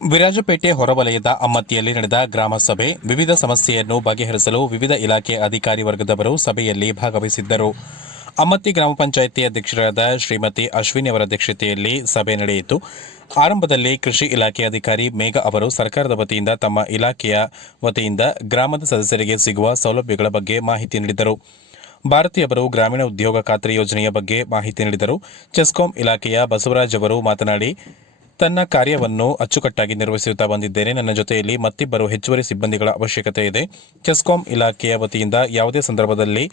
ವಿರಾಜಪೇಟೆ ಹೊರವಲಯದ ಅಮ್ಮತ್ತಿಯಲ್ಲಿ ನಡೆದ ಗ್ರಾಮ ಸಭೆ ವಿವಿಧ ಸಮಸ್ಯೆಯನ್ನು ಬಗೆಹರಿಸಲು ವಿವಿಧ ಇಲಾಖೆ ಅಧಿಕಾರಿ ವರ್ಗದವರು ಸಭೆಯಲ್ಲಿ ಭಾಗವಹಿಸಿದ್ದರು. ಅಮ್ಮತ್ತಿ ಗ್ರಾಮ ಪಂಚಾಯಿತಿ ಅಧ್ಯಕ್ಷರಾದ ಶ್ರೀಮತಿ ಅಶ್ವಿನಿ ಅವರ ಅಧ್ಯಕ್ಷತೆಯಲ್ಲಿ ಸಭೆ ನಡೆಯಿತು. ಆರಂಭದಲ್ಲಿ ಕೃಷಿ ಇಲಾಖೆ ಅಧಿಕಾರಿ ಮೇಘ ಅವರು ಸರ್ಕಾರದ ವತಿಯಿಂದ ತಮ್ಮ ಇಲಾಖೆಯ ವತಿಯಿಂದ ಗ್ರಾಮದ ಸದಸ್ಯರಿಗೆ ಸಿಗುವ ಸೌಲಭ್ಯಗಳ ಬಗ್ಗೆ ಮಾಹಿತಿ ನೀಡಿದರು. ಭಾರತಿ ಅವರು ಗ್ರಾಮೀಣ ಉದ್ಯೋಗ ಖಾತ್ರಿ ಯೋಜನೆಯ ಬಗ್ಗೆ ಮಾಹಿತಿ ನೀಡಿದರು. ಚೆಸ್ಕಾಂ ಇಲಾಖೆಯ ಬಸವರಾಜ್ ಅವರು ಮಾತನಾಡಿ ತನ್ನ ಕಾರ್ಯವನ್ನು ಅಚ್ಚುಕಟ್ಟಾಗಿ ನಿರ್ವಹಿಸುತ್ತಾ ಬಂದಿದ್ದೇನೆ. ನನ್ನ ಜೊತೆಯಲ್ಲಿ ಮತ್ತಿಬ್ಬರು ಹೆಚ್ಚುವರಿ ಸಿಬ್ಬಂದಿಗಳ ಅವಶ್ಯಕತೆ ಇದೆ. ಚೆಸ್ಕಾಂ ಇಲಾಖೆಯ ವತಿಯಿಂದ ಯಾವುದೇ ಸಂದರ್ಭದಲ್ಲಿ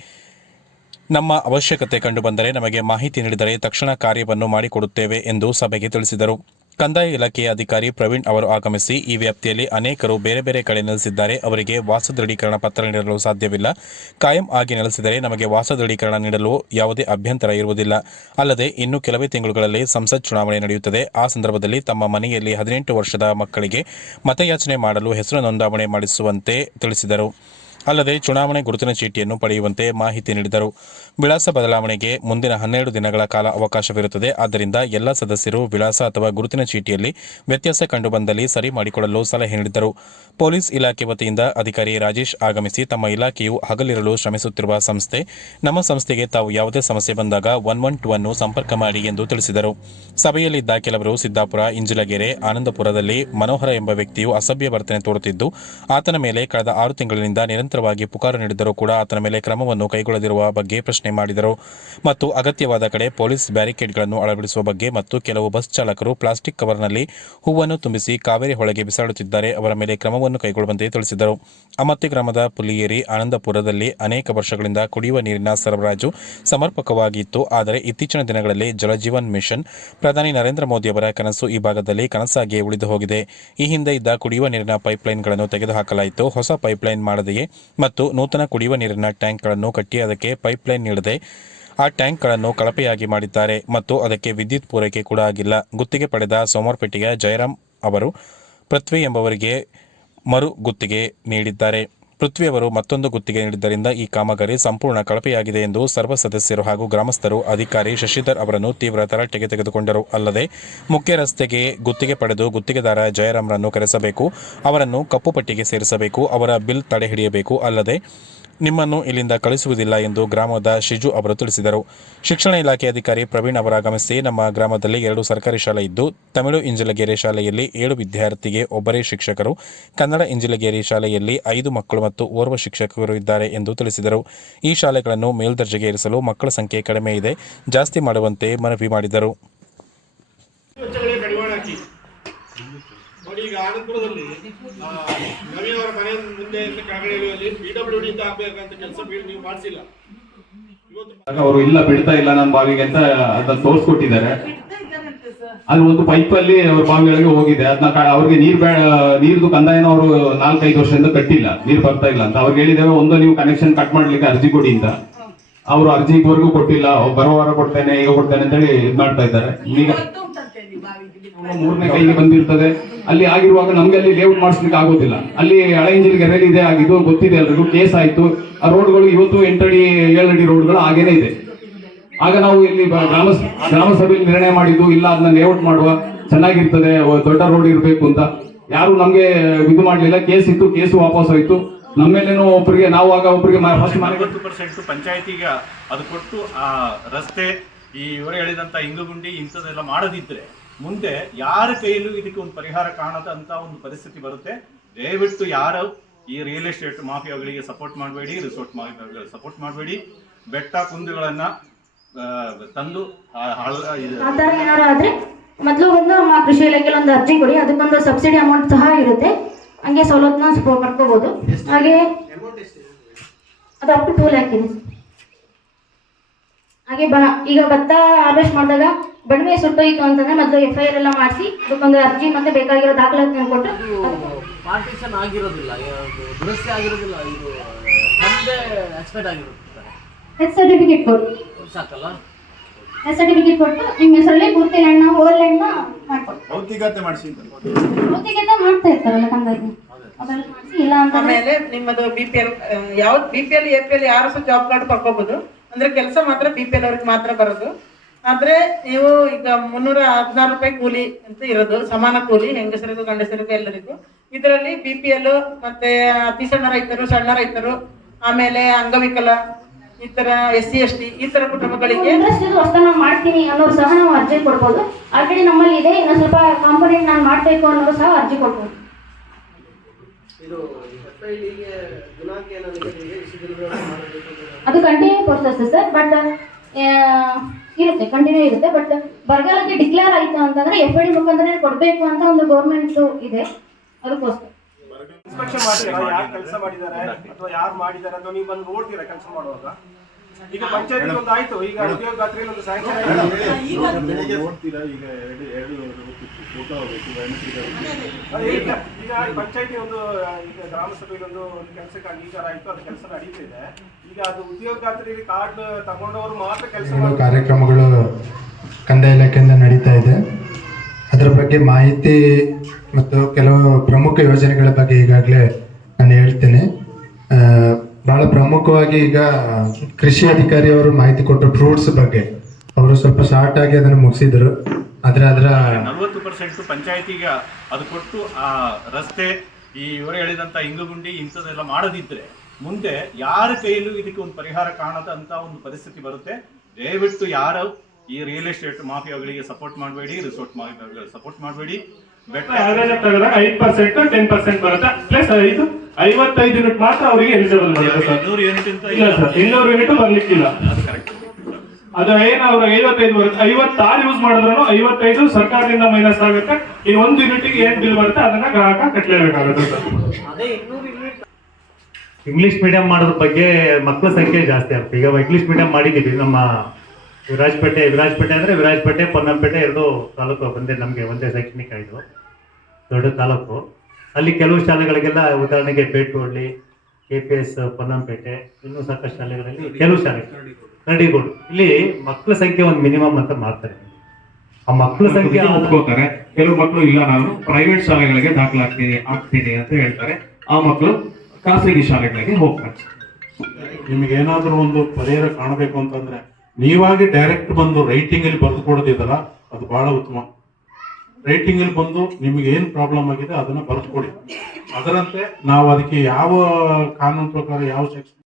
ನಮ್ಮ ಅವಶ್ಯಕತೆ ಕಂಡುಬಂದರೆ ನಮಗೆ ಮಾಹಿತಿ ನೀಡಿದರೆ ತಕ್ಷಣ ಕಾರ್ಯವನ್ನು ಮಾಡಿಕೊಡುತ್ತೇವೆ ಎಂದು ಸಭೆಗೆ ತಿಳಿಸಿದರು. ಕಂದಾಯ ಇಲಾಖೆಯ ಅಧಿಕಾರಿ ಪ್ರವೀಣ್ ಅವರು ಆಗಮಿಸಿ ಈ ವ್ಯಾಪ್ತಿಯಲ್ಲಿ ಅನೇಕರು ಬೇರೆ ಬೇರೆ ಕಡೆ ನೆಲೆಸಿದ್ದಾರೆ. ಅವರಿಗೆ ವಾಸ ದೃಢೀಕರಣ ಪತ್ರ ನೀಡಲು ಸಾಧ್ಯವಿಲ್ಲ. ಕಾಯಂ ಆಗಿ ನೆಲೆಸಿದರೆ ನಮಗೆ ವಾಸ ದೃಢೀಕರಣ ನೀಡಲು ಯಾವುದೇ ಅಭ್ಯಂತರ ಇರುವುದಿಲ್ಲ. ಅಲ್ಲದೆ ಇನ್ನು ಕೆಲವೇ ತಿಂಗಳುಗಳಲ್ಲಿ ಸಂಸತ್ ಚುನಾವಣೆ ನಡೆಯುತ್ತದೆ. ಆ ಸಂದರ್ಭದಲ್ಲಿ ತಮ್ಮ ಮನೆಯಲ್ಲಿ ಹದಿನೆಂಟು ವರ್ಷದ ಮಕ್ಕಳಿಗೆ ಮತಯಾಚನೆ ಮಾಡಲು ಹೆಸರು ನೋಂದಾವಣೆ ಮಾಡಿಸುವಂತೆ ತಿಳಿಸಿದರು. ಅಲ್ಲದೆ ಚುನಾವಣೆ ಗುರುತಿನ ಚೀಟಿಯನ್ನು ಪಡೆಯುವಂತೆ ಮಾಹಿತಿ ನೀಡಿದರು. ವಿಳಾಸ ಬದಲಾವಣೆಗೆ ಮುಂದಿನ ಹನ್ನೆರಡು ದಿನಗಳ ಕಾಲ ಅವಕಾಶವಿರುತ್ತದೆ. ಆದ್ದರಿಂದ ಎಲ್ಲ ಸದಸ್ಯರು ವಿಳಾಸ ಅಥವಾ ಗುರುತಿನ ಚೀಟಿಯಲ್ಲಿ ವ್ಯತ್ಯಾಸ ಕಂಡುಬಂದಲ್ಲಿ ಸರಿ ಮಾಡಿಕೊಳ್ಳಲು ಸಲಹೆ ನೀಡಿದರು. ಪೊಲೀಸ್ ಇಲಾಖೆ ವತಿಯಿಂದ ಅಧಿಕಾರಿ ರಾಜೇಶ್ ಆಗಮಿಸಿ ತಮ್ಮ ಇಲಾಖೆಯು ಹಗಲಿರಲು ಶ್ರಮಿಸುತ್ತಿರುವ ಸಂಸ್ಥೆ, ನಮ್ಮ ಸಂಸ್ಥೆಗೆ ತಾವು ಯಾವುದೇ ಸಮಸ್ಯೆ ಬಂದಾಗ ಒನ್ ಒನ್ ಟೂ ಅನ್ನು ಸಂಪರ್ಕ ಮಾಡಿ ಎಂದು ತಿಳಿಸಿದರು. ಸಭೆಯಲ್ಲಿದ್ದ ಕೆಲವರು ಸಿದ್ದಾಪುರ, ಇಂಜಲಗೆರೆ, ಆನಂದಪುರದಲ್ಲಿ ಮನೋಹರ ಎಂಬ ವ್ಯಕ್ತಿಯು ಅಸಭ್ಯ ವರ್ತನೆ ತೋರುತ್ತಿದ್ದು, ಆತನ ಮೇಲೆ ಕಳೆದ ಆರು ತಿಂಗಳಿನಿಂದ ನಿರಂತರವಾಗಿ ಪುಕಾರು ನೀಡಿದರೂ ಕೂಡ ಆತನ ಮೇಲೆ ಕ್ರಮವನ್ನು ಕೈಗೊಳ್ಳದಿರುವ ಬಗ್ಗೆ ಪ್ರಶ್ನೆ ಮಾಡಿದರು. ಮತ್ತು ಅಗತ್ಯವಾದ ಕಡೆ ಪೊಲೀಸ್ ಬ್ಯಾರಿಕೇಡ್ಗಳನ್ನು ಅಳವಡಿಸುವ ಬಗ್ಗೆ ಮತ್ತು ಕೆಲವು ಬಸ್ ಚಾಲಕರು ಪ್ಲಾಸ್ಟಿಕ್ ಕವರ್ನಲ್ಲಿ ಹೂವನ್ನು ತುಂಬಿಸಿ ಕಾವೇರಿ ಹೊಳೆಗೆ ಬಿಸಾಡುತ್ತಿದ್ದಾರೆ. ಅವರ ಮೇಲೆ ಕ್ರಮವನ್ನು ಕೈಗೊಳ್ಳುವಂತೆ ತಿಳಿಸಿದರು. ಅಮತ್ತಿ ಗ್ರಾಮದ ಪುಲಿಯೇರಿ ಆನಂದಪುರದಲ್ಲಿ ಅನೇಕ ವರ್ಷಗಳಿಂದ ಕುಡಿಯುವ ನೀರಿನ ಸರಬರಾಜು ಸಮರ್ಪಕವಾಗಿತ್ತು. ಆದರೆ ಇತ್ತೀಚಿನ ದಿನಗಳಲ್ಲಿ ಜಲಜೀವನ್ ಮಿಷನ್ ಪ್ರಧಾನಿ ನರೇಂದ್ರ ಮೋದಿ ಅವರ ಕನಸು ಈ ಭಾಗದಲ್ಲಿ ಕನಸಾಗಿಯೇ ಉಳಿದು ಹೋಗಿದೆ. ಈ ಹಿಂದೆ ಇದ್ದ ಕುಡಿಯುವ ನೀರಿನ ಪೈಪ್ಲೈನ್ಗಳನ್ನು ತೆಗೆದುಹಾಕಲಾಯಿತು. ಹೊಸ ಪೈಪ್ಲೈನ್ ಮಾಡದೆಯೇ ಮತ್ತು ನೂತನ ಕುಡಿಯುವ ನೀರಿನ ಟ್ಯಾಂಕ್ಗಳನ್ನು ಕಟ್ಟಿ ಅದಕ್ಕೆ ಪೈಪ್ಲೈನ್ ನೀಡದೆ ಆ ಟ್ಯಾಂಕ್ಗಳನ್ನು ಕಳಪೆಯಾಗಿ ಮಾಡಿದ್ದಾರೆ ಮತ್ತು ಅದಕ್ಕೆ ವಿದ್ಯುತ್ ಪೂರೈಕೆ ಕೂಡ ಆಗಿಲ್ಲ. ಗುತ್ತಿಗೆ ಪಡೆದ ಸೋಮವಾರಪೇಟೆಯ ಜಯರಾಮ್ ಅವರು ಪೃಥ್ವಿ ಎಂಬವರಿಗೆ ಮರು ಗುತ್ತಿಗೆ ನೀಡಿದ್ದಾರೆ. ಪೃಥ್ವಿ ಅವರು ಮತ್ತೊಂದು ಗುತ್ತಿಗೆ ನೀಡಿದ್ದರಿಂದ ಈ ಕಾಮಗಾರಿ ಸಂಪೂರ್ಣ ಕಳಪೆಯಾಗಿದೆ ಎಂದು ಸರ್ವ ಸದಸ್ಯರು ಹಾಗೂ ಗ್ರಾಮಸ್ಥರು ಅಧಿಕಾರಿ ಶಶಿಧರ್ ಅವರನ್ನು ತೀವ್ರ ತರಾಟೆಗೆ ತೆಗೆದುಕೊಂಡರು. ಅಲ್ಲದೆ, ಮುಖ್ಯ ರಸ್ತೆಗೆ ಗುತ್ತಿಗೆ ಪಡೆದು ಗುತ್ತಿಗೆದಾರ ಜಯರಾಮ್ರನ್ನು ಕರೆಸಬೇಕು, ಅವರನ್ನು ಕಪ್ಪು ಪಟ್ಟಿಗೆ ಸೇರಿಸಬೇಕು, ಅವರ ಬಿಲ್ ತಡೆ ಹಿಡಿಯಬೇಕು. ಅಲ್ಲದೆ ನಿಮ್ಮನ್ನು ಇಲ್ಲಿಂದ ಕಳಿಸುವುದಿಲ್ಲ ಎಂದು ಗ್ರಾಮದ ಶಿಜು ಅವರು ತಿಳಿಸಿದರು. ಶಿಕ್ಷಣ ಇಲಾಖೆ ಅಧಿಕಾರಿ ಪ್ರವೀಣ್ ಅವರ ಗಮನಿಸಿ ನಮ್ಮ ಗ್ರಾಮದಲ್ಲಿ ಎರಡು ಸರ್ಕಾರಿ ಶಾಲೆ ಇದ್ದು, ತಮಿಳು ಇಂಜಿಲಗೇರಿ ಶಾಲೆಯಲ್ಲಿ ಏಳು ವಿದ್ಯಾರ್ಥಿಗೆ ಒಬ್ಬರೇ ಶಿಕ್ಷಕರು, ಕನ್ನಡ ಇಂಜಿಲಗೇರಿ ಶಾಲೆಯಲ್ಲಿ ಐದು ಮಕ್ಕಳು ಮತ್ತು ಓರ್ವ ಶಿಕ್ಷಕರು ಇದ್ದಾರೆ ಎಂದು ತಿಳಿಸಿದರು. ಈ ಶಾಲೆಗಳನ್ನು ಮೇಲ್ದರ್ಜೆಗೆ ಇರಿಸಲು ಮಕ್ಕಳ ಸಂಖ್ಯೆ ಕಡಿಮೆ ಇದೆ, ಜಾಸ್ತಿ ಮಾಡುವಂತೆ ಮನವಿ ಮಾಡಿದರು. ಆ, ನವೀನ್ ಅವರ ಮನೆ ಮುಂದೆ ಇಳುವಲ್ಲಿ ಪಿ ಡಬ್ಲ್ಯೂ ಡಿ ಇಂದ ಆಗ್ಬೇಕಂತ ಕೆಲಸ ನೀವು ಮಾಡಿಸಿಲ್ಲ. ಇವತ್ತು ಅವರು ಇಲ್ಲ ಬಿಡ್ತಾ ಇಲ್ಲ ನನ್ನ ಬಾವಿಗೆ ಅಂತ ಅದನ್ನ ತೋರಿಸ್ಕೊಟ್ಟಿದ್ದಾರೆ. ಅಲ್ಲಿ ಒಂದು ಪೈಪ್ ಅಲ್ಲಿ ಅವ್ರ ಬಾವಿಗಳಿಗೆ ಹೋಗಿದೆ. ಅದನ್ನ ಅವ್ರಿಗೆ ನೀರ್ ಬೇ ನೀರ್ದು ಕಂದಾಯನ ಅವರು ನಾಲ್ಕೈದು ವರ್ಷದಿಂದ ಕಟ್ಟಿಲ್ಲ ನೀರ್ ಬರ್ತಾ ಇಲ್ಲ ಅಂತ. ಅವ್ರಿಗೆ ಹೇಳಿದ್ದೇವೆ ಒಂದು ನೀವು ಕನೆಕ್ಷನ್ ಕಟ್ ಮಾಡ್ಲಿಕ್ಕೆ ಅರ್ಜಿ ಕೊಡಿ ಅಂತ. ಅವರು ಅರ್ಜಿ ಇದುವರೆಗೂ ಕೊಟ್ಟಿಲ್ಲ ಅವ್ರು ಬರೋ ವಾರ ಕೊಡ್ತೇನೆ ಈಗ ಕೊಡ್ತೇನೆ ಅಂತ ಹೇಳಿ ಇದ್ ಮಾಡ್ತಾ ಇದ್ದಾರೆ. ಈಗ ಮೂರನೇ ಕೈಗೆ ಬಂದಿರ್ತದೆ. ಅಲ್ಲಿ ಆಗಿರುವಾಗ ನಮ್ಗೆ ಅಲ್ಲಿ ಲೇಔಟ್ ಮಾಡಿಸ್ಲಿಕ್ಕೆ ಆಗೋದಿಲ್ಲ. ಅಲ್ಲಿ ಹಳೆ ಇಂಜಿನ್ ಗೆರೆಯಲ್ಲಿ ಇದೆ ಆಗಿದ್ದು ಗೊತ್ತಿದೆ ಎಲ್ರಿಗೂ ಕೇಸ್ ಆಯ್ತು. ಆ ರೋಡ್ಗಳು ಇವತ್ತು ಎಂಟಡಿ ಏಳಡಿ ರೋಡ್ಗಳು ಹಾಗೇನೆ ಇದೆ. ಆಗ ನಾವು ಇಲ್ಲಿ ಗ್ರಾಮ ಗ್ರಾಮ ನಿರ್ಣಯ ಮಾಡಿದ್ದು, ಇಲ್ಲ ಅದನ್ನ ಲೇಔಟ್ ಮಾಡುವ, ಚೆನ್ನಾಗಿರ್ತದೆ ದೊಡ್ಡ ರೋಡ್ ಇರಬೇಕು ಅಂತ. ಯಾರು ನಮ್ಗೆ ಇದು ಮಾಡಲಿಲ್ಲ ಕೇಸ್ ಇತ್ತು ಕೇಸು ವಾಪಸ್ ಹೋಯ್ತು. ನಮ್ಮೇಲೇನೋ ಒಬ್ಬರಿಗೆ ನಾವು ಆಗ ಒಬ್ಬರಿಗೆ ಪರ್ಸೆಂಟ್ ಪಂಚಾಯತಿಗೆ ಅದು ಕೊಟ್ಟು, ಆ ರಸ್ತೆ, ಈ ಇವರು ಹೇಳಿದಂತ ಇಂಗುಗುಂಡಿ ಇಂಥದ್ದೆಲ್ಲ ಮಾಡದಿದ್ರೆ ಮುಂದೆ ಯಾರ ಕೈಯಲ್ಲೂ ಇದಕ್ಕೆ ಒಂದು ಪರಿಹಾರ ಕಾಣದಂತ ಒಂದು ಪರಿಸ್ಥಿತಿ ಬರುತ್ತೆ. ದಯವಿಟ್ಟು ಯಾರು ಈ ರಿಯಲ್ ಎಸ್ಟೇಟ್ ಮಾಫಿಯಾಗಳಿಗೆ ಸಪೋರ್ಟ್ ಮಾಡಬೇಡಿ ರಿಸೋರ್ಟ್ ಮಾಫಿಯಾಗಳಿಗೆ ಸಪೋರ್ಟ್ ಮಾಡಬೇಡಿ. ಬೆಟ್ಟ ಕುಂದುಗಳನ್ನ ತಂದು ಆದ್ರೆ ಮೊದಲು ಒಂದು ನಮ್ಮ ಕೃಷಿ ಇಲಾಖೆಯಲ್ಲಿ ಒಂದು ಅರ್ಜಿ ಕೊಡಿ ಅದಕ್ಕೊಂದು ಸಬ್ಸಿಡಿ ಅಮೌಂಟ್ ಸಹ ಇರುತ್ತೆ. ಹಂಗೆ ಸವಲತ್ತನ್ನ ಪಡ್ಕೋಬಹುದು ಹಾಗೆ ಅದು ಅಪ್ ಟು ಟೂ ಲ್ಯಾಕ್ ಇದೆ. ಹಾಗೆ ಬ ಈಗ ಭತ್ತ ಹಾರ್ವೆಸ್ಟ್ ಮಾಡಿದಾಗ ಬಣ್ಮೆ ಸುಟ್ಟೋಯ್ತು ಅಂತಂದ್ರೆ ಮೊದಲು ಎಫ್ ಐ ಆರ್ ಎಲ್ಲ ಮಾಡಿಸಿ ಅದಕ್ಕೊಂದು ಅರ್ಜಿ ಮತ್ತೆ ಬೇಕಾಗಿರೋ ದಾಖಲಾತಿ ಕೊಟ್ಟು. ಪಾರ್ಟಿಷನ್ ಆಗಿರೋದಿಲ್ಲ ದುರಸ್ತಿ ಆಗಿರೋದಿಲ್ಲ ಇದು ಆಗಿರುತ್ತೆ ಹೆಚ್ ಸರ್ಟಿಫಿಕೇಟ್ ಕೊಡಿ. ಸಾಕಲ್ಲ? ಹೆಚ್ ಸರ್ಟಿಫಿಕೇಟ್ ಕೊಟ್ಟು ನಿಮ್ಮ ಹೆಸರಲ್ಲಿ ಪೂರ್ತಿ ಲ್ಯಾಂಡ್ನ ಓವರ್ ಲ್ಯಾಂಡ್ನ ಭೌತಿಕತೆ ಮಾಡಿಸಿ ಭೌತಿಕತೆ ಮಾಡ್ತಾ ಇರ್ತಾರಲ್ಲ ಕಂಗಾಗಿ ಆಮೇಲೆ ನಿಮ್ಮದು ಬಿ ಪಿ ಎಲ್ ಯಾವ್ದು B P L A P L ಯಾರು ಸಹ ಜಾಬ್ ಕಾರ್ಡ್ ಪಡ್ಕೋಬಹುದು ಅಂದ್ರೆ ಕೆಲಸ ಮಾತ್ರ ಬಿ ಪಿ ಎಲ್ ಅವ್ರಿಗೆ ಮಾತ್ರ ಬರೋದು? ಆದ್ರೆ ನೀವು ಈಗ ಮುನ್ನೂರ ಹದಿನಾರು ರೂಪಾಯಿ ಕೂಲಿ ಅಂತ ಇರೋದು ಸಮಾನ ಕೂಲಿ ಹೆಂಗಸರಿಗೂ ಗಂಡಸರಿಗೂ ಎಲ್ಲರಿಗೂ. ಇದರಲ್ಲಿ ಬಿ ಪಿ ಎಲ್ ಮತ್ತೆ ಅತಿ ಸಣ್ಣ ರೈತರು ಸಣ್ಣ ರೈತರು ಆಮೇಲೆ ಅಂಗವಿಕಲ ಈ ತರ ಎಸ್ ಸಿ ಎಸ್ ಟಿ ಈ ತರ ಕುಟುಂಬಗಳಿಗೆ ಹೊಸ ನಾನು ಮಾಡ್ತೀನಿ ಅನ್ನೋರು ಸಹ ನಾವು ಅರ್ಜಿ ಕೊಡ್ಬೋದು. ಆಲ್ರೆಡಿ ನಮ್ಮಲ್ಲಿ ಇದೆ ಇನ್ನೊಂದು ಸ್ವಲ್ಪ ಕಾಂಪೋನೆಂಟ್ ನಾನು ಮಾಡಬೇಕು ಅನ್ನೋರು ಸಹ ಅರ್ಜಿ ಕೊಡ್ಬೋದು. ಅದು ಕಂಟಿನ್ಯೂ ಪ್ರೊಸೆಸ್ ಸರ್ ಬಟ್ ಇರುತ್ತೆ ಕಂಟಿನ್ಯೂ ಇರುತ್ತೆ. ಬಟ್ ಬರಗಾಲಕ್ಕೆ ಡಿಕ್ಲೇರ್ ಆಯ್ತಾ ಅಂತಂದ್ರೆ ಎಫ್ ಡಿ ಮುಖಾಂತರ ಕೊಡಬೇಕು ಅಂತ ಒಂದು ಗೌರ್ಮೆಂಟ್ ಇದೆ. ಅದಕ್ಕೋಸ್ಕರ. ಕೆಲಸ ಮಾಡಿದ್ದಾರೆ? ಅಥವಾ ಯಾರು ಮಾಡಿದ್ದಾರೆ ಅಥವಾ ನೀವು ಬಂದು ನೋಡ್ತೀರಾ ಕೆಲಸ ಮಾಡುವಾಗ? ಈಗ ಪಂಚಾಯತ್ ಒಂದು ಆಯ್ತು. ಈಗ ಉದ್ಯೋಗ ಖಾತ್ರಿ ಒಂದು ಸ್ಯಾಂಕ್ಷನ್ ನೋಡ್ತೀರಾ? ಈಗ ಎರಡು ಈಗ ಈಗ ಪಂಚಾಯತಿ ಒಂದು ಈಗ ಗ್ರಾಮ ಸಭೆಗೆ ಒಂದು ಒಂದು ಕೆಲಸಕ್ಕೆ ಅಂಗೀಕಾರ ಆಯ್ತು ಅದು ಕೆಲಸ ನಡೀತಿದೆ ಈಗ ಅದು ಉದ್ಯೋಗ ಖಾತ್ರಿ ಕಾರ್ಡ್ ತಗೊಂಡವರು ಮಾತ್ರ ಕೆಲಸ ಕಾರ್ಯಕ್ರಮಗಳು ಕಂದಾಯ ಇಲಾಖೆಯಿಂದ ನಡೀತಾ ಇದೆ. ಅದರ ಬಗ್ಗೆ ಮಾಹಿತಿ ಮತ್ತು ಕೆಲವು ಪ್ರಮುಖ ಯೋಜನೆಗಳ ಬಗ್ಗೆ ಈಗಾಗಲೇ ನಾನು ಹೇಳ್ತೇನೆ. ಆ, ಬಹಳ ಪ್ರಮುಖವಾಗಿ ಈಗ ಕೃಷಿ ಅಧಿಕಾರಿ ಅವರು ಮಾಹಿತಿ ಕೊಟ್ಟರು ಫ್ರೂಟ್ಸ್ ಬಗ್ಗೆ. ಅವರು ಸ್ವಲ್ಪ ಶಾರ್ಟ್ ಆಗಿ ಅದನ್ನು ಮುಗಿಸಿದ್ರು. ಆದ್ರೆ ಅದರ ನಲವತ್ತು ಪರ್ಸೆಂಟ್ ಪಂಚಾಯತಿಗೆ ಅದು ಕೊಟ್ಟು ಆ ರಸ್ತೆ, ಈ ಇವರು ಹೇಳಿದಂತ ಇಂಗುಗುಂಡಿ ಇಂಥದ್ದೆಲ್ಲ ಮಾಡದಿದ್ರೆ ಮುಂದೆ ಯಾರ ಕೈಯಲ್ಲೂ ಇದಕ್ಕೆ ಒಂದು ಪರಿಹಾರ ಕಾಣದಂತ ಒಂದು ಪರಿಸ್ಥಿತಿ ಬರುತ್ತೆ. ದಯವಿಟ್ಟು ಯಾರು ಈ ರಿಯಲ್ ಎಸ್ಟೇಟ್ ಮಾಫಿಯಾಗಳಿಗೆ ಸಪೋರ್ಟ್ ಮಾಡಬೇಡಿ ರಿಸೋರ್ಟ್ ಮಾಫಿಯಾಗಳಿಗೆ ಸಪೋರ್ಟ್ ಮಾಡಬೇಡಿ. ತೆಗೆದಾಗ ಐದು ಪರ್ಸೆಂಟ್ ಟೆನ್ ಪರ್ಸೆಂಟ್ ಬರುತ್ತೆ. ಪ್ಲಸ್ ಐದು ಐವತ್ತೈದು ಯೂನಿಟ್ ಮಾತ್ರ ಅವರಿಗೆ ಎಲಿಜಿಬಲ್ ಇನ್ನೂರು ಯೂನಿಟ್ ಅಂತ ಇಲ್ಲ ಸರ್ ಇನ್ನೂರು ಯೂನಿಟ್ ಬರ್ಲಿಕ್ಕಿಲ್ಲ. ಅದು ಏನು ಅವ್ರಿಗೆ ಐವತ್ತೈದು ಬರುತ್ತೆ? ಐವತ್ತಾರು ಯೂಸ್ ಮಾಡಿದ್ರು ಐವತ್ತೈದು ಸರ್ಕಾರದಿಂದ ಮೈನಸ್ ಆಗುತ್ತೆ. ಈ ಒಂದು ಯೂನಿಟ್ಗೆ ಏನ್ ಬಿಲ್ ಬರುತ್ತೆ ಅದನ್ನ ಗ್ರಾಹಕ ಕಟ್ಟಲೇಬೇಕಾಗುತ್ತೆ ಸರ್. ಅದೇ ಇನ್ನೂರು ಯೂನಿಟ್ ಇಂಗ್ಲಿಷ್ ಮೀಡಿಯಂ ಮಾಡೋದ್ರ ಬಗ್ಗೆ ಮಕ್ಕಳ ಸಂಖ್ಯೆ ಜಾಸ್ತಿ ಆಗ್ತದೆ ಈಗ ಇಂಗ್ಲಿಷ್ ಮೀಡಿಯಂ ಮಾಡಿದೀವಿ ನಮ್ಮ ವಿರಾಜಪೇಟೆ ವಿರಾಜಪೇಟೆ ಅಂದ್ರೆ ವಿರಾಜಪೇಟೆ ಪೊನ್ನಂಪೇಟೆ ಎರಡು ತಾಲೂಕು ಬಂದೆ ನಮಗೆ ಒಂದೇ ಶೈಕ್ಷಣಿಕ ಇದು ದೊಡ್ಡ ತಾಲೂಕು. ಅಲ್ಲಿ ಕೆಲವು ಶಾಲೆಗಳಿಗೆಲ್ಲ ಉದಾಹರಣೆಗೆ Petolli K P S Ponnampete ಇನ್ನೂ ಸಾಕಷ್ಟು ಶಾಲೆಗಳಲ್ಲಿ ಕೆಲವು ಶಾಲೆ ನಡಿಗೋಡು. ಇಲ್ಲಿ ಮಕ್ಕಳ ಸಂಖ್ಯೆ ಒಂದು ಮಿನಿಮಮ್ ಅಂತ ಮಾಡ್ತಾರೆ. ಆ ಮಕ್ಕಳ ಸಂಖ್ಯೆ ಒಪ್ಕೋತಾರೆ ಕೆಲವು ಮಕ್ಕಳು ಇಲ್ಲ ನಾನು ಪ್ರೈವೇಟ್ ಶಾಲೆಗಳಿಗೆ ದಾಖಲಾಗ್ತೀನಿ ಆಗ್ತೀನಿ ಅಂತ ಹೇಳ್ತಾರೆ. ಆ ಮಕ್ಕಳು ಖಾಸಗಿ ಶಾಲೆಗಳಿಗೆ ಹೋಗ್ತಾರೆ. ನಿಮಗೆ ಏನಾದರೂ ಒಂದು ಪರಿಹಾರ ಕಾಣಬೇಕು ಅಂತಂದ್ರೆ ನೀವಾಗಿ ಡೈರೆಕ್ಟ್ ಬಂದು ರೈಟಿಂಗ್ ಅಲ್ಲಿ ಬರೆದು ಅದು ಬಹಳ ಉತ್ತಮ. ರೈಟಿಂಗ್ ಅಲ್ಲಿ ಬಂದು ನಿಮಗೆ ಏನ್ ಪ್ರಾಬ್ಲಮ್ ಆಗಿದೆ ಅದನ್ನ ಬರೆದು ಕೊಡಿ. ಅದರಂತೆ ನಾವು ಅದಕ್ಕೆ ಯಾವ ಕಾನೂನು ಪ್ರಕಾರ ಯಾವ ಸೆಕ್ಷನ್